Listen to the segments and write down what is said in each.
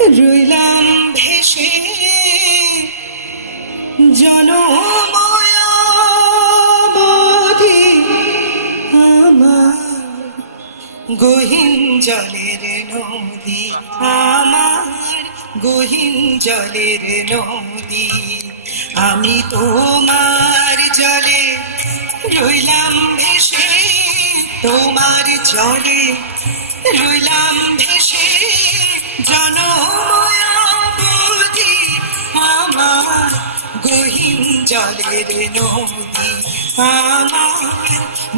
রইলাম ভেসে। জনময়াবধি আমার গহীন জলের নদী, আমার গহীন জলের নদী। আমি তোমার জলে রইলাম ভেসে, তোমার জলে রইলাম ভেসে। জনময়া বুদ্ধি আমার গহীন জলের নদী আমার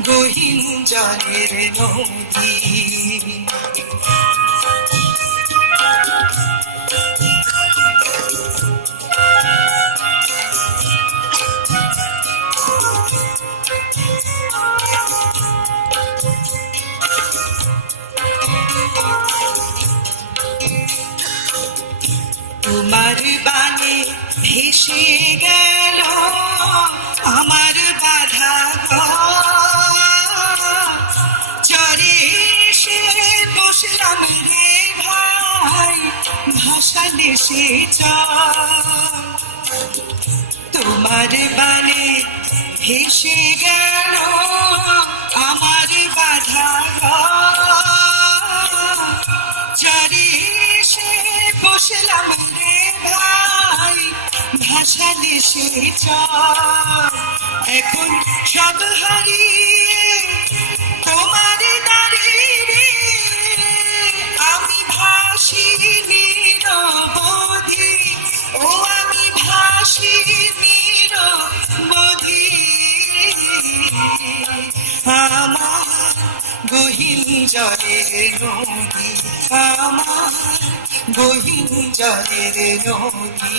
গহীন জলের নদী তোমার বাণী ভেসে গেল, আমার বাধা চরে সে বসলাম রে ভাই ভাসালে সে তোমার বাণী ভেসে গেল, আমার বাধা চরে সে বসলাম রে ভাসালে সে চর এখন সব হারিয়ে তোমার দাঁড়িয়ে আমি ভাসি নিরবধি ও আমি ভাসি নিরবধি আমার গহীন জলের নদী আমার গহীন জলের নদী।